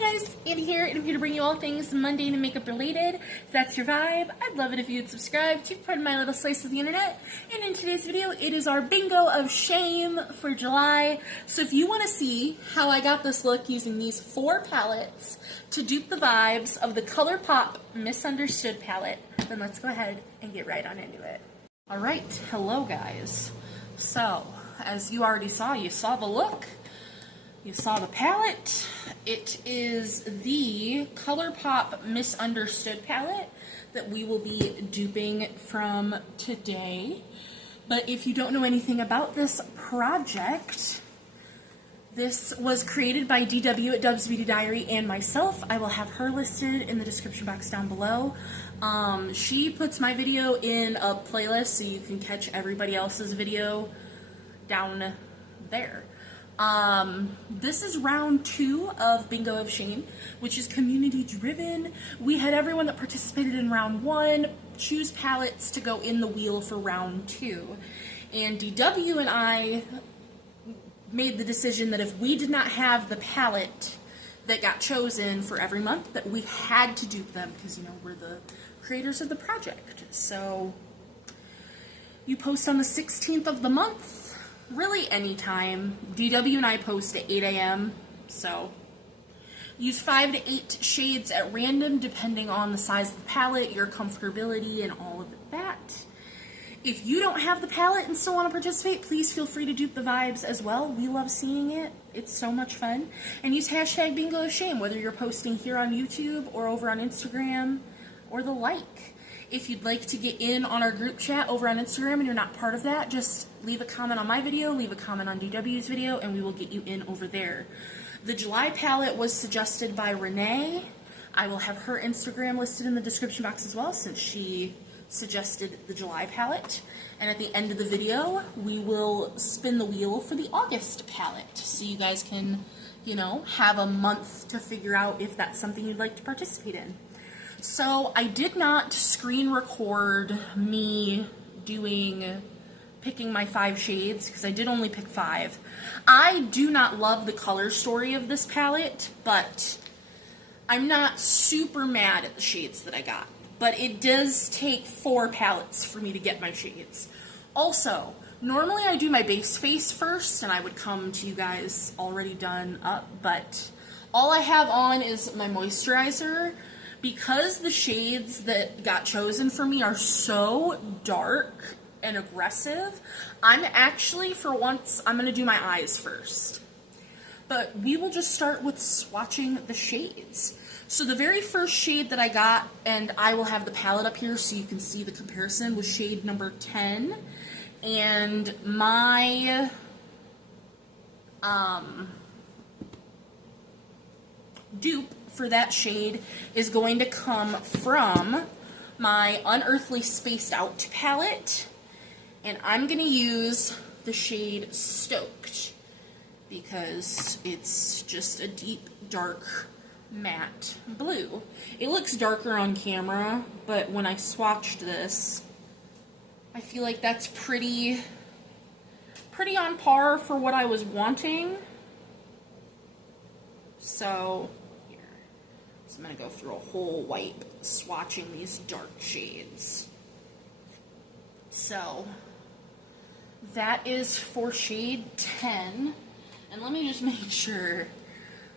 Hi guys, Andy here, and I'm here to bring you all things mundane and makeup related. If that's your vibe, I'd love it if you'd subscribe to part of my little slice of the internet. And in today's video, it is our bingo of shame for July. So if you want to see how I got this look using these 4 palettes to dupe the vibes of the Colourpop Misunderstood palette, then let's go ahead and get right on into it. Alright, hello guys. So, as you already saw, you saw the look. You saw the palette. It is the Colourpop Misunderstood palette that we will be duping from today. But if you don't know anything about this project, this was created by DW at Dub's Beauty Diary and myself. I will have her listed in the description box down below. She puts my video in a playlist so you can catch everybody else's video down there. This is round 2 of Bingo of Shame, which is community driven. We had everyone that participated in round 1 choose palettes to go in the wheel for round 2. And DW and I made the decision that if we did not have the palette that got chosen for every month, that we had to dupe them because, you know, we're the creators of the project. So you post on the 16th of the month. Really anytime. DW and I post at 8 a.m. So use 5 to 8 shades at random depending on the size of the palette, your comfortability, and all of that. If you don't have the palette and still want to participate, please feel free to dupe the vibes as well. We love seeing it. It's so much fun. And use hashtag Bingo of Shame, whether you're posting here on YouTube or over on Instagram or the like. If you'd like to get in on our group chat over on Instagram and you're not part of that, just leave a comment on my video, leave a comment on DW's video, and we will get you in over there. The July palette was suggested by Rene. I will have her Instagram listed in the description box as well, since she suggested the July palette. And at the end of the video, we will spin the wheel for the August palette, so you guys can, you know, have a month to figure out if that's something you'd like to participate in. So I did not screen record me picking my 5 shades, because I did only pick 5. I do not love the color story of this palette, but I'm not super mad at the shades that I got. But it does take 4 palettes for me to get my shades. Also, normally I do my base face first, and I would come to you guys already done up, but all I have on is my moisturizer. Because the shades that got chosen for me are so dark and aggressive, I'm actually, for once, I'm going to do my eyes first. But we will just start with swatching the shades. So the very first shade that I got, and I will have the palette up here so you can see the comparison, was shade number 10. And my dupe for that shade is going to come from my Unearthly Spaced Out palette, and I'm going to use the shade Stoked because it's just a deep, dark, matte blue. It looks darker on camera, but when I swatched this, I feel like that's pretty on par for what I was wanting. So I'm going to go through a whole wipe swatching these dark shades. So that is for shade 10. And let me just make sure,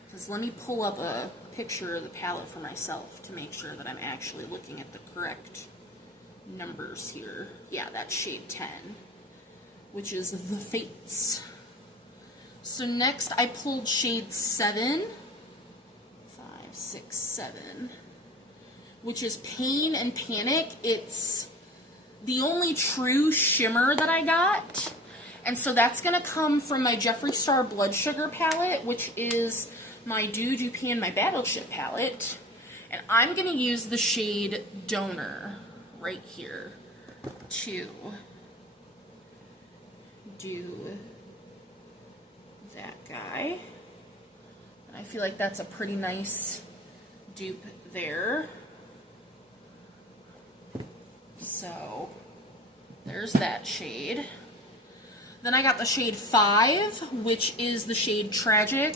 because let me pull up a picture of the palette for myself to make sure that I'm actually looking at the correct numbers here. Yeah, that's shade 10, which is the Fates. So next I pulled shade 7. 6, 7, which is Pain and Panic. It's the only true shimmer that I got, and so that's going to come from my Jeffree Star Blood Sugar palette, which is my Dupe and my Battleship palette, and I'm going to use the shade Donor right here to do that guy. I feel like that's a pretty nice dupe there. So there's that shade. Then I got the shade 5, which is the shade Tragic,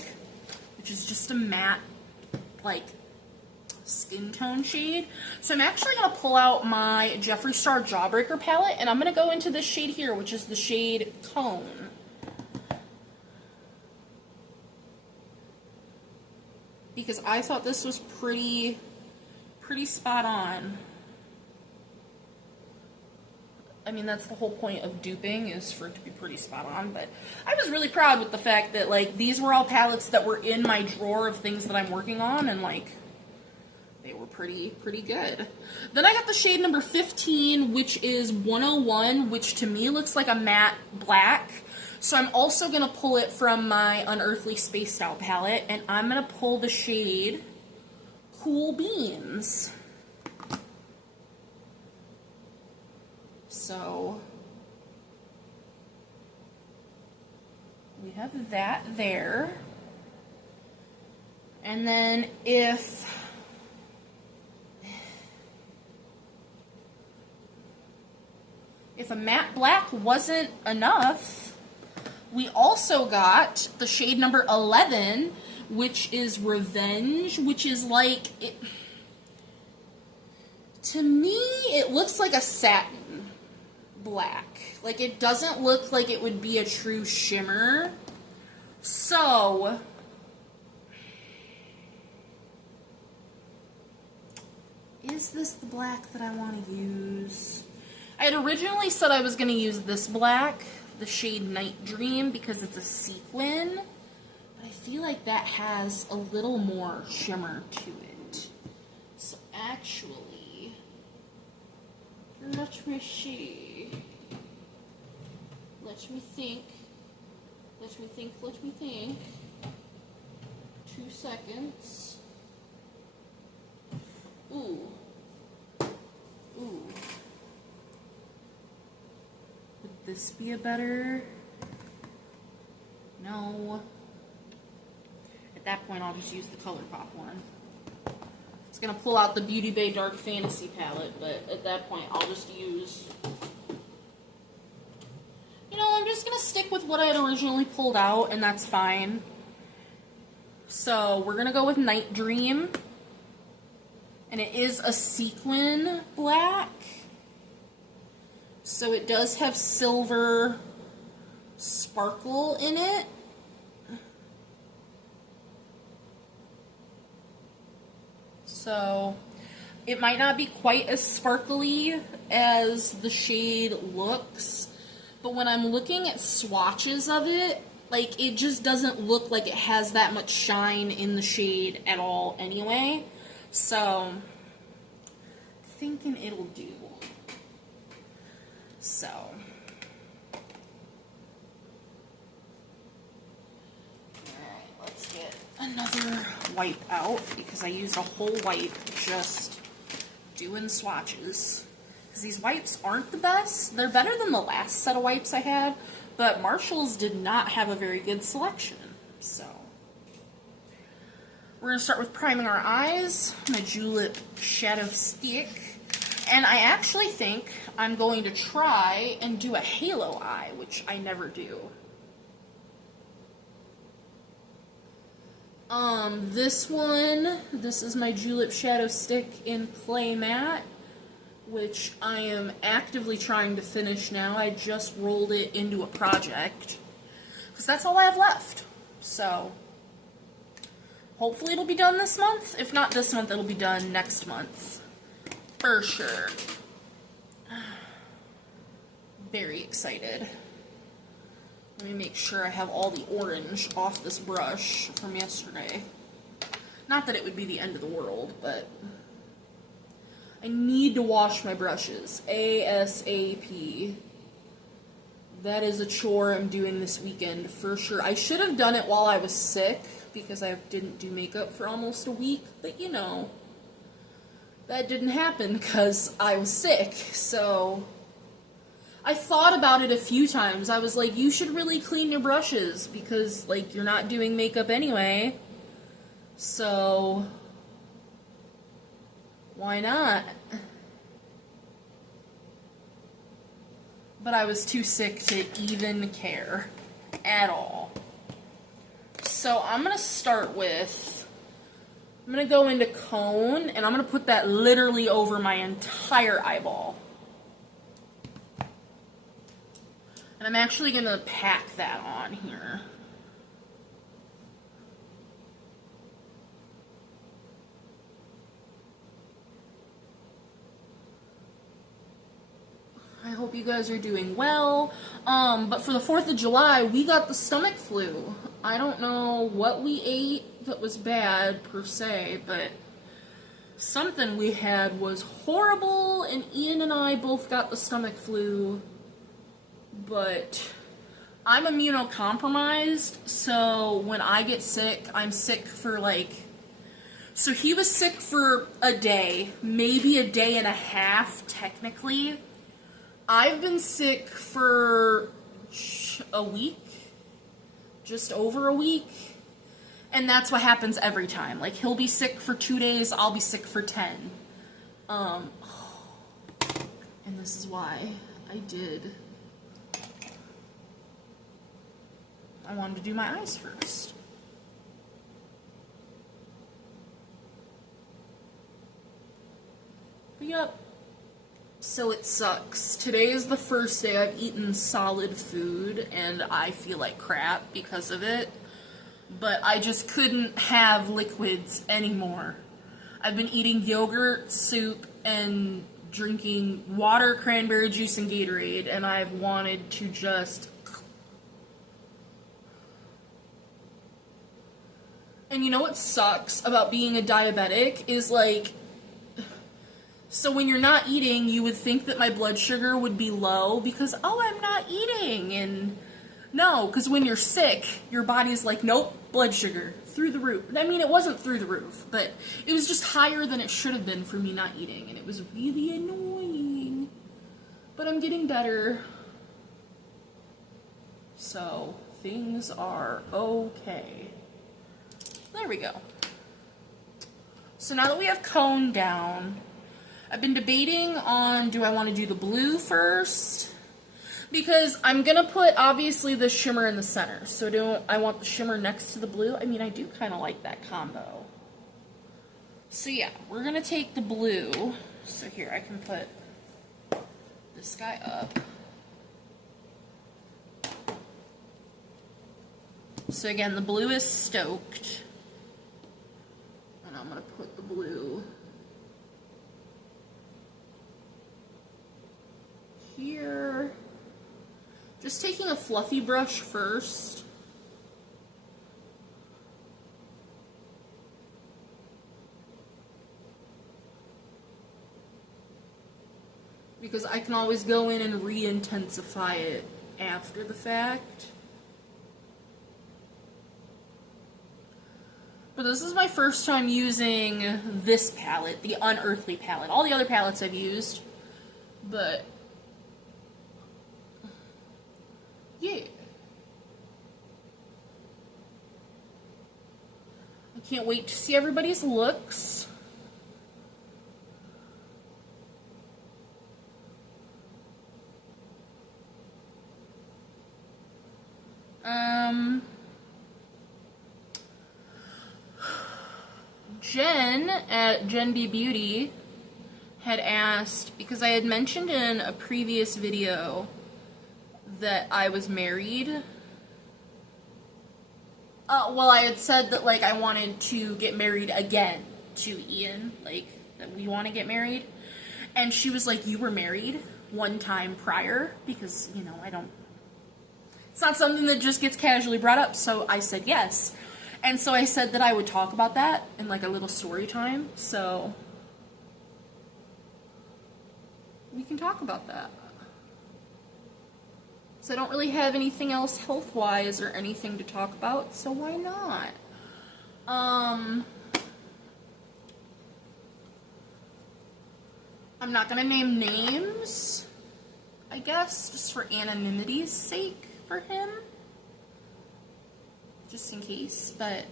which is just a matte like, skin tone shade. So I'm actually going to pull out my Jeffree Star Jawbreaker palette, and I'm going to go into this shade here, which is the shade Cone. Because I thought this was pretty spot on. I mean, that's the whole point of duping, is for it to be pretty spot on, but I was really proud with the fact that, like, these were all palettes that were in my drawer of things that I'm working on, and, like, they were pretty good. Then I got the shade number 15, which is 101, which to me looks like a matte black. So I'm also going to pull it from my Unearthly Space Style palette, and I'm going to pull the shade Cool Beans. So we have that there. And then if a matte black wasn't enough, we also got the shade number 11, which is Revenge, which is like, to me, it looks like a satin black. Like, it doesn't look like it would be a true shimmer. So, is this the black that I want to use? I had originally said I was going to use this black, the shade Night Dream, because it's a sequin, but I feel like that has a little more shimmer to it. So actually, let me see. Let me think. 2 seconds. Ooh. Would this be a better? No. At that point, I'll just use the Colourpop one. I was gonna pull out the Beauty Bay Dark Fantasy palette, but at that point, I'll just use. You know, I'm just gonna stick with what I had originally pulled out, and that's fine. So we're gonna go with Night Dream, and it is a sequin black. So it does have silver sparkle in it. So it might not be quite as sparkly as the shade looks, but when I'm looking at swatches of it, like, it just doesn't look like it has that much shine in the shade at all anyway. So thinking it'll do. So, alright, let's get another wipe out, because I used a whole wipe just doing swatches. Because these wipes aren't the best. They're better than the last set of wipes I had, but Marshall's did not have a very good selection. So, we're going to start with priming our eyes, my Julep Shadow Stick. And I actually think I'm going to try and do a halo eye, which I never do. This is my Julep Shadow Stick in Play Matte, which I am actively trying to finish now. I just rolled it into a project, because that's all I have left. So, hopefully it'll be done this month. If not this month, it'll be done next month. For sure. Very excited. Let me make sure I have all the orange off this brush from yesterday. Not that it would be the end of the world, but I need to wash my brushes ASAP. That is a chore I'm doing this weekend for sure. I should have done it while I was sick, because I didn't do makeup for almost a week, but you know, that didn't happen because I was sick. So I thought about it a few times. I was like, you should really clean your brushes, because, like, you're not doing makeup anyway. So why not? But I was too sick to even care at all. So I'm going to start with I'm going to go into cone, and I'm going to put that literally over my entire eyeball. And I'm actually going to pack that on here. I hope you guys are doing well. But for the 4th of July, we got the stomach flu. I don't know what we ate that was bad, per se, but something we had was horrible, and Ian and I both got the stomach flu. But I'm immunocompromised, so when I get sick, I'm sick for like... So he was sick for a day, maybe a day and a half, technically. I've been sick for a week, just over a week, and that's what happens every time. Like, he'll be sick for 2 days, I'll be sick for 10. And this is why I wanted to do my eyes first. But yep. So it sucks. Today is the first day I've eaten solid food, and I feel like crap because of it. But I just couldn't have liquids anymore. I've been eating yogurt, soup, and drinking water, cranberry juice, and Gatorade, and I've wanted to just... And you know what sucks about being a diabetic is, like... So when you're not eating, you would think that my blood sugar would be low because, oh, I'm not eating. And no, because when you're sick, your body's like, nope, blood sugar, through the roof. I mean, it wasn't through the roof, but it was just higher than it should have been for me not eating. And it was really annoying. But I'm getting better. So things are okay. There we go. So now that we have cone down... I've been debating on, do I want to do the blue first? Because I'm going to put, obviously, the shimmer in the center. So do I want the shimmer next to the blue? I mean, I do kind of like that combo. So yeah, we're going to take the blue. So here, I can put this guy up. So again, the blue is stoked. And I'm going to put the blue... here. Just taking a fluffy brush first. Because I can always go in and re-intensify it after the fact. But this is my first time using this palette, the Unearthly palette. All the other palettes I've used, but yeah. I can't wait to see everybody's looks. Jen at Jen B Beauty had asked, because I had mentioned in a previous video that I was married. Well, I had said that, like, I wanted to get married again to Ian, like, that we want to get married. And she was like, you were married one time prior? Because, you know, it's not something that just gets casually brought up. So I said yes. And so I said that I would talk about that in, like, a little story time. So we can talk about that. So I don't really have anything else health-wise or anything to talk about, so why not? I'm not gonna name names, I guess, just for anonymity's sake for him. Just in case, but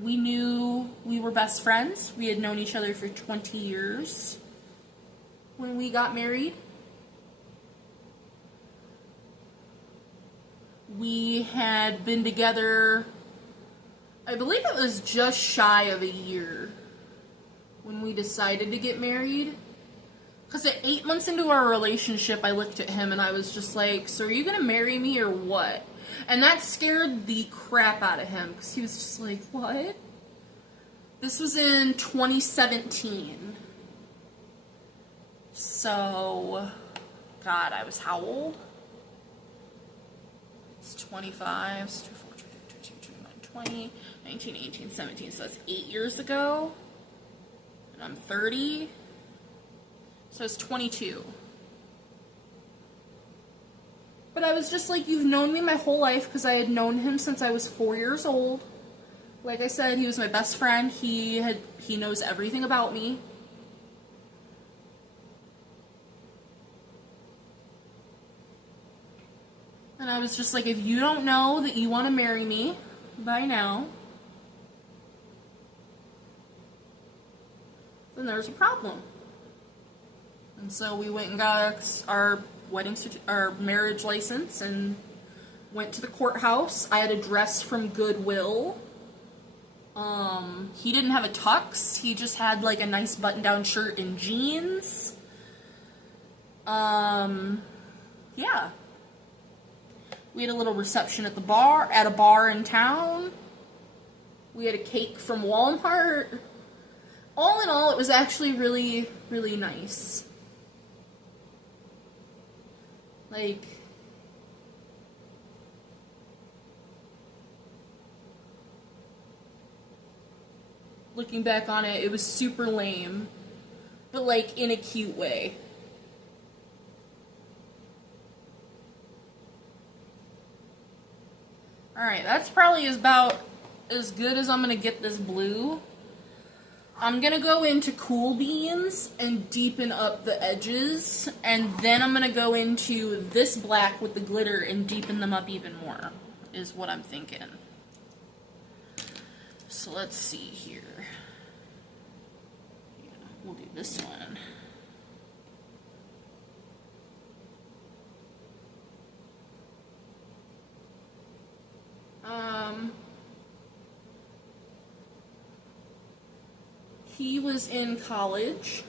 we knew we were best friends. We had known each other for 20 years when we got married. We had been together I believe it was just shy of a year when we decided to get married. Because at 8 months into our relationship, I looked at him and I was just like, so are you gonna marry me or what? And that scared the crap out of him, because he was just like, what? This was in 2017. So, God, I was how old? It's 25, 20, 19, 18, 17, so that's 8 years ago. And I'm 30. So it's 22. But I was just like, you've known me my whole life, because I had known him since I was 4 years old. Like I said, he was my best friend. He knows everything about me. And I was just like, if you don't know that you want to marry me by now, then there's a problem. And so we went and got our our marriage license and went to the courthouse. I had a dress from Goodwill. He didn't have a tux. He just had like a nice button-down shirt and jeans. Yeah. We had a little reception at a bar in town. We had a cake from Walmart. All in all, it was actually really, really nice. Like, looking back on it, it was super lame, but like in a cute way. Alright, that's probably about as good as I'm gonna get this blue. I'm gonna go into Cool Beans and deepen up the edges, and then I'm gonna go into this black with the glitter and deepen them up even more, is what I'm thinking. So let's see here. Yeah, we'll do this one. He was in college,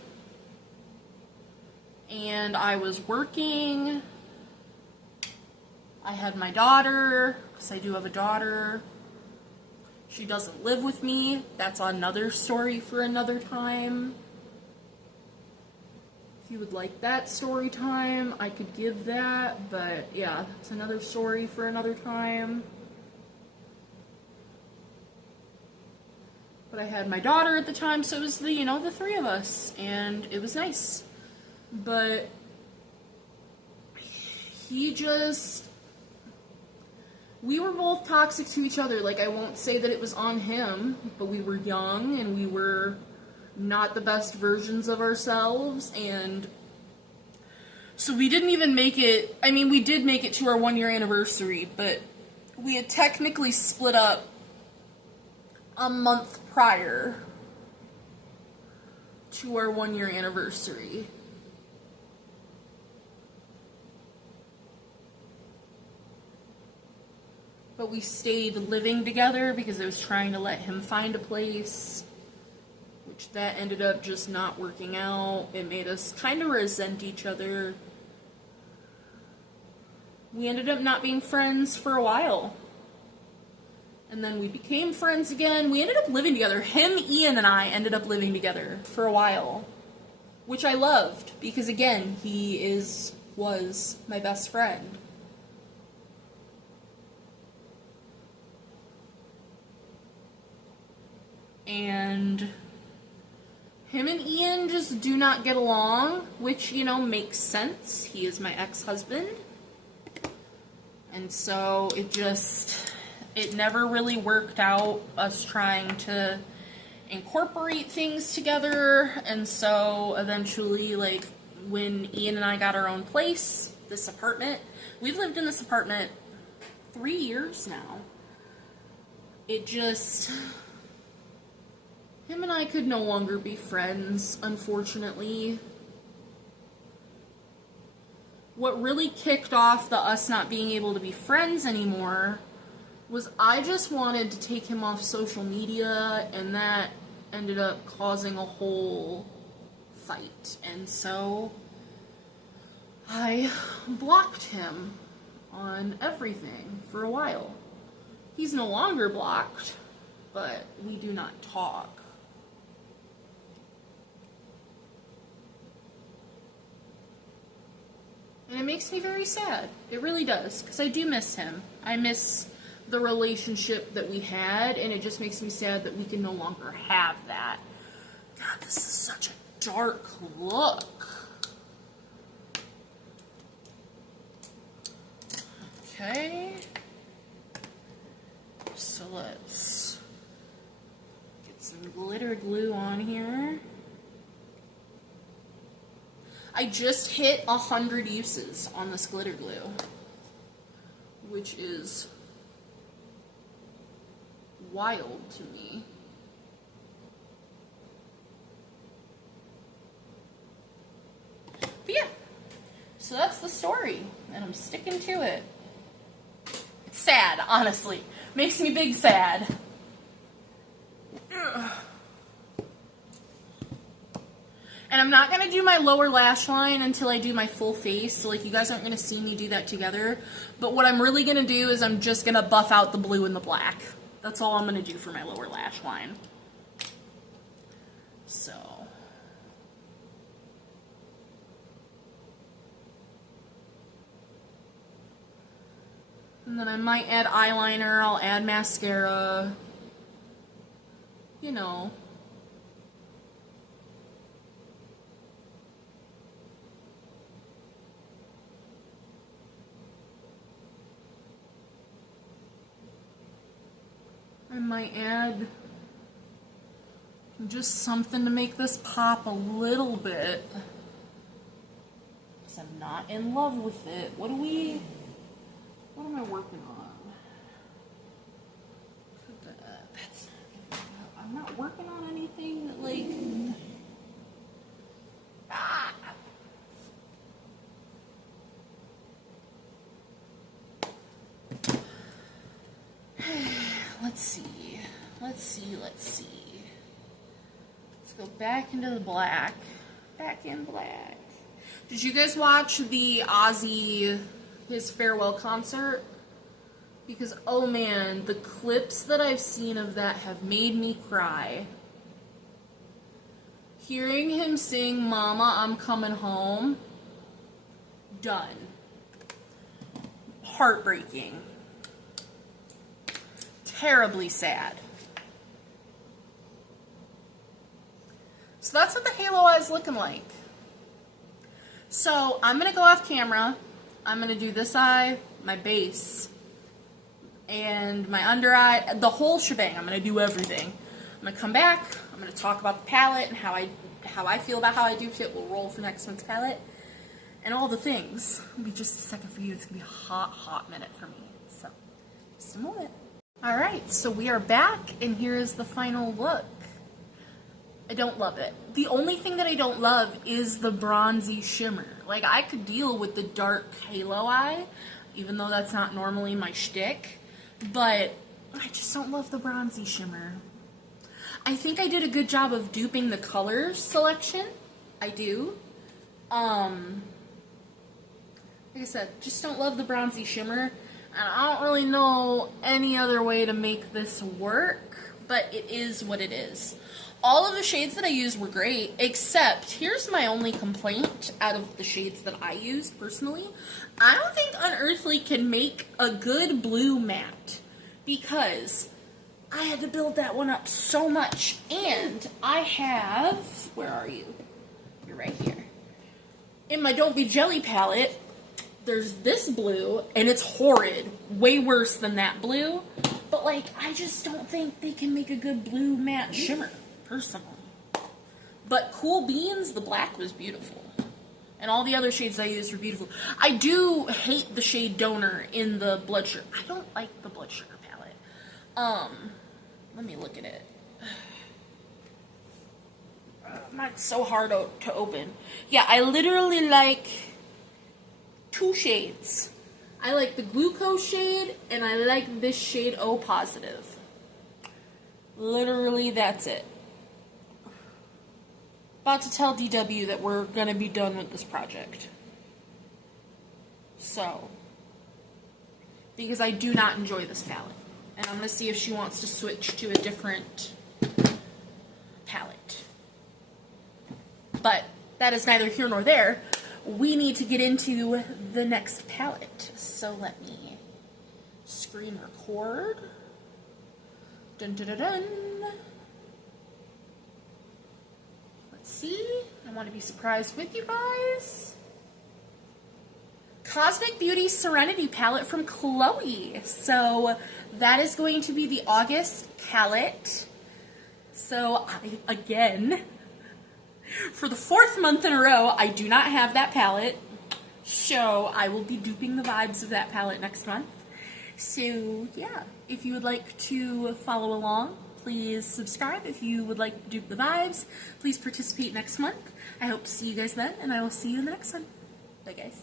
and I was working. I had my daughter, because I do have a daughter. She doesn't live with me. That's another story for another time. If you would like that story time, I could give that, but yeah, it's another story for another time. But I had my daughter at the time, so it was the three of us, and it was nice. But we were both toxic to each other. Like, I won't say that it was on him, but we were young, and we were not the best versions of ourselves, and so we didn't even make it. I mean, we did make it to our 1-year anniversary, but we had technically split up a month prior to our 1-year anniversary. But we stayed living together because I was trying to let him find a place, which that ended up just not working out. It made us kind of resent each other. We ended up not being friends for a while. And then we became friends again. We ended up living together. Him, Ian, and I ended up living together for a while, which I loved because, again, he was my best friend. And him and Ian just do not get along, which, makes sense. He is my ex-husband. And so it never really worked out, us trying to incorporate things together. And so eventually, like, when Ian and I got our own place, this apartment, we've lived in this apartment 3 years now. Him and I could no longer be friends, unfortunately. What really kicked off the us not being able to be friends anymore was I just wanted to take him off social media, and that ended up causing a whole fight. And so I blocked him on everything for a while. He's no longer blocked, but we do not talk. And it makes me very sad. It really does, because I do miss him. I miss the relationship that we had, and it just makes me sad that we can no longer have that. God, this is such a dark look. Okay. So let's get some glitter glue on here. I just hit 100 uses on this glitter glue, which is wild to me. But yeah, so that's the story, and I'm sticking to it. It's sad, honestly. Makes me big sad. Ugh. And I'm not going to do my lower lash line until I do my full face, so like you guys aren't going to see me do that together. But what I'm really going to do is I'm just going to buff out the blue and the black. That's all I'm going to do for my lower lash line. So. And then I might add eyeliner, I'll add mascara. You know. I might add just something to make this pop a little bit. Because I'm not in love with it. What am I working on? I'm not working on anything that like... Ah! Let's see. Let's go back into the black. Back in black. Did you guys watch the Ozzy, his farewell concert? Because, oh man, the clips that I've seen of that have made me cry. Hearing him sing Mama, I'm Coming Home. Done. Heartbreaking. Terribly sad. So that's what the halo eye is looking like. So I'm going to go off camera. I'm going to do this eye, my base, and my under eye, the whole shebang. I'm going to do everything. I'm going to come back. I'm going to talk about the palette and how I feel about how I do fit. We'll roll for next month's palette and all the things. It'll be just a second for you. It's going to be a hot minute for me. So just a moment. Alright, so we are back, and here is the final look. I don't love it. The only thing that I don't love is the bronzy shimmer. Like, I could deal with the dark halo eye, even though that's not normally my shtick, but I just don't love the bronzy shimmer. I think I did a good job of duping the color selection. I do. Like I said, just don't love the bronzy shimmer. And I don't really know any other way to make this work, but it is what it is. All of the shades that I used were great, except here's my only complaint out of the shades that I used personally. I don't think Unearthly can make a good blue matte because I had to build that one up so much. And I have, where are you? You're right here. In my Don't Be Jelly palette, there's this blue, and it's horrid. Way worse than that blue. But, like, I just don't think they can make a good blue matte shimmer, personally. But Cool Beans, the black was beautiful. And all the other shades I used were beautiful. I do hate the shade Donor in the Blood Sugar. I don't like the Blood Sugar palette. Let me look at it. It's so hard to open. Yeah, I literally like 2 shades. I like the glucose shade, and I like this shade O Positive. Literally, that's it. About to tell DW that we're going to be done with this project. So, because I do not enjoy this palette. And I'm going to see if she wants to switch to a different palette. But that is neither here nor there. We need to get into the next palette. So let me screen record. Dun dun dun dun. Let's see. I want to be surprised with you guys. Cosmic Beauty Serenity palette from Chloe. So that is going to be the August palette. So again, for the 4th month in a row, I do not have that palette. So I will be duping the vibes of that palette next month. So yeah, if you would like to follow along, please subscribe. If you would like to dupe the vibes, please participate next month. I hope to see you guys then, and I will see you in the next one. Bye guys.